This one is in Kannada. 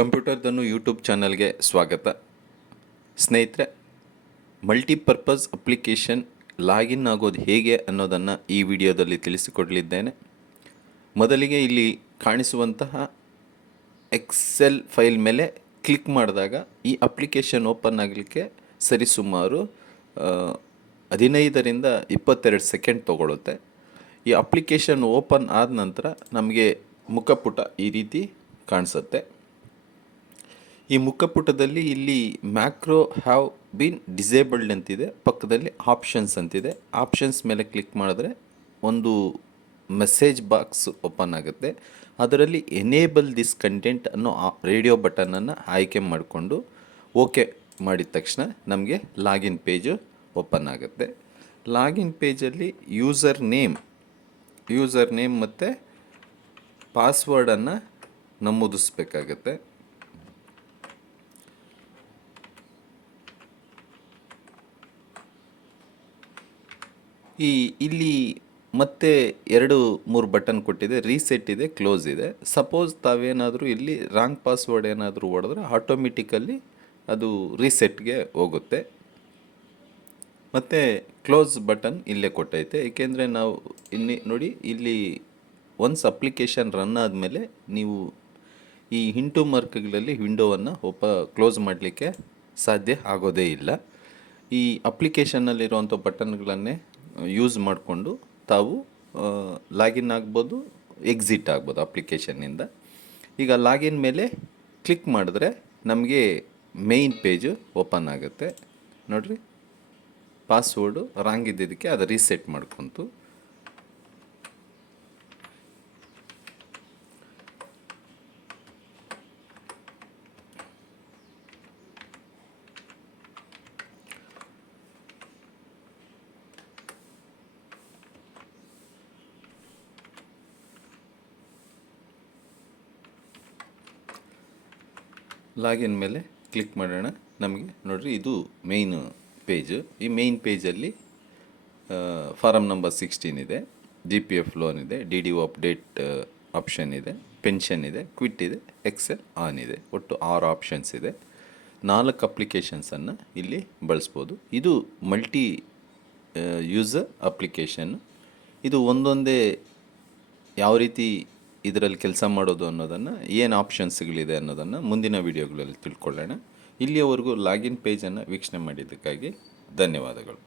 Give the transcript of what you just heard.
ಕಂಪ್ಯೂಟರ್ದನ್ನು ಯೂಟ್ಯೂಬ್ ಚಾನಲ್ಗೆ ಸ್ವಾಗತ. ಸ್ನೇಹಿತರೆ, ಮಲ್ಟಿಪರ್ಪಸ್ ಅಪ್ಲಿಕೇಶನ್ ಲಾಗಿನ್ ಆಗೋದು ಹೇಗೆ ಅನ್ನೋದನ್ನು ಈ ವಿಡಿಯೋದಲ್ಲಿ ತಿಳಿಸಿಕೊಡಲಿದ್ದೇನೆ. ಮೊದಲಿಗೆ ಇಲ್ಲಿ ಕಾಣಿಸುವಂತಹ ಎಕ್ಸೆಲ್ ಫೈಲ್ ಮೇಲೆ ಕ್ಲಿಕ್ ಮಾಡಿದಾಗ ಈ ಅಪ್ಲಿಕೇಶನ್ ಓಪನ್ ಆಗಲಿಕ್ಕೆ ಸರಿಸುಮಾರು 15ರಿಂದ 22 ಸೆಕೆಂಡ್ ತೊಗೊಳುತ್ತೆ. ಈ ಅಪ್ಲಿಕೇಶನ್ ಓಪನ್ ಆದ ನಂತರ ನಮಗೆ ಮುಖಪುಟ ಈ ರೀತಿ ಕಾಣಿಸುತ್ತೆ. ಈ ಮುಖಪುಟದಲ್ಲಿ ಇಲ್ಲಿ ಮ್ಯಾಕ್ರೋ ಹ್ಯಾವ್ ಬೀನ್ ಡಿಸೇಬಲ್ಡ್ ಅಂತಿದೆ, ಪಕ್ಕದಲ್ಲಿ ಆಪ್ಷನ್ಸ್ ಅಂತಿದೆ. ಆಪ್ಷನ್ಸ್ ಮೇಲೆ ಕ್ಲಿಕ್ ಮಾಡಿದ್ರೆ ಒಂದು ಮೆಸೇಜ್ ಬಾಕ್ಸ್ ಓಪನ್ ಆಗುತ್ತೆ. ಅದರಲ್ಲಿ ಎನೇಬಲ್ ದಿಸ್ ಕಂಟೆಂಟ್ ಅನ್ನೋ ರೇಡಿಯೋ ಬಟನನ್ನು ಆಯ್ಕೆ ಮಾಡಿಕೊಂಡು ಓಕೆ ಮಾಡಿದ ತಕ್ಷಣ ನಮಗೆ ಲಾಗಿನ್ ಪೇಜು ಓಪನ್ ಆಗುತ್ತೆ. ಲಾಗಿನ್ ಪೇಜಲ್ಲಿ ಯೂಸರ್ ನೇಮ್ ಮತ್ತು ಪಾಸ್ವರ್ಡನ್ನು ನಮೂದಿಸಬೇಕಾಗತ್ತೆ. ಇಲ್ಲಿ ಮತ್ತೆ 2-3 ಬಟನ್ ಕೊಟ್ಟಿದೆ. ರೀಸೆಟ್ ಇದೆ, ಕ್ಲೋಸ್ ಇದೆ. ಸಪೋಸ್ ತಾವೇನಾದರೂ ಇಲ್ಲಿ ರಾಂಗ್ ಪಾಸ್ವರ್ಡ್ ಏನಾದರೂ ಹೊಡೆದ್ರೆ ಆಟೋಮೆಟಿಕಲ್ಲಿ ಅದು ರೀಸೆಟ್ಗೆ ಹೋಗುತ್ತೆ. ಮತ್ತು ಕ್ಲೋಸ್ ಬಟನ್ ಇಲ್ಲೇ ಕೊಟ್ಟೈತೆ, ಏಕೆಂದರೆ ನಾವು ನೋಡಿ ಇಲ್ಲಿ ಒನ್ಸ್ ಅಪ್ಲಿಕೇಶನ್ ರನ್ ಆದಮೇಲೆ ನೀವು ಈ ಇಂಟು ಮಾರ್ಕ್ಗಳಲ್ಲಿ ವಿಂಡೋವನ್ನು ಕ್ಲೋಸ್ ಮಾಡಲಿಕ್ಕೆ ಸಾಧ್ಯ ಆಗೋದೇ ಇಲ್ಲ. ಈ ಅಪ್ಲಿಕೇಶನ್ನಲ್ಲಿರುವಂಥ ಬಟನ್ಗಳನ್ನೇ ಯೂಸ್ ಮಾಡಿಕೊಂಡು ತಾವು ಲಾಗಿನ್ ಆಗ್ಬೋದು, ಎಕ್ಸಿಟ್ ಆಗ್ಬೋದು ಅಪ್ಲಿಕೇಶನ್ನಿಂದ. ಈಗ ಲಾಗಿನ್ ಮೇಲೆ ಕ್ಲಿಕ್ ಮಾಡಿದ್ರೆ ನಮಗೆ ಮೇಯ್ನ್ ಪೇಜು ಓಪನ್ ಆಗುತ್ತೆ. ನೋಡಿರಿ, ಪಾಸ್ವರ್ಡು ರಾಂಗ್ ಇದ್ದಿದ್ದಕ್ಕೆ ಅದು ರೀಸೆಟ್ ಮಾಡ್ಕೊಂತು. ಲಾಗಿನ್ ಮೇಲೆ ಕ್ಲಿಕ್ ಮಾಡೋಣ. ನಮಗೆ ನೋಡಿರಿ, ಇದು ಮೇಯ್ನ್ ಪೇಜು. ಈ ಮೇಯ್ನ್ ಪೇಜಲ್ಲಿ ಫಾರಮ್ ನಂಬರ್ 16 ಇದೆ, GPF ಲೋನ್ ಇದೆ, DDO ಅಪ್ಡೇಟ್ ಆಪ್ಷನ್ ಇದೆ, ಪೆನ್ಷನ್ ಇದೆ, ಕ್ವಿಟ್ ಇದೆ, ಎಕ್ಸೆಲ್ ಆನ್ ಇದೆ. ಒಟ್ಟು 6 ಆಪ್ಷನ್ಸ್ ಇದೆ. 4 ಅಪ್ಲಿಕೇಶನ್ಸನ್ನು ಇಲ್ಲಿ ಬಳಸ್ಬೋದು. ಇದು ಮಲ್ಟಿ ಯೂಸರ್ ಅಪ್ಲಿಕೇಶನ್. ಇದು ಒಂದೊಂದೇ ಯಾವ ರೀತಿ ಇದರಲ್ಲಿ ಕೆಲಸ ಮಾಡೋದು ಅನ್ನೋದನ್ನು, ಏನು ಆಪ್ಷನ್ಸ್ಗಳಿದೆ ಅನ್ನೋದನ್ನು ಮುಂದಿನ ವಿಡಿಯೋಗಳಲ್ಲಿ ತಿಳ್ಕೊಳ್ಳೋಣ. ಇಲ್ಲಿಯವರೆಗೂ ಲಾಗಿನ್ ಪೇಜನ್ನು ವೀಕ್ಷಣೆ ಮಾಡಿದ್ದಕ್ಕಾಗಿ ಧನ್ಯವಾದಗಳು.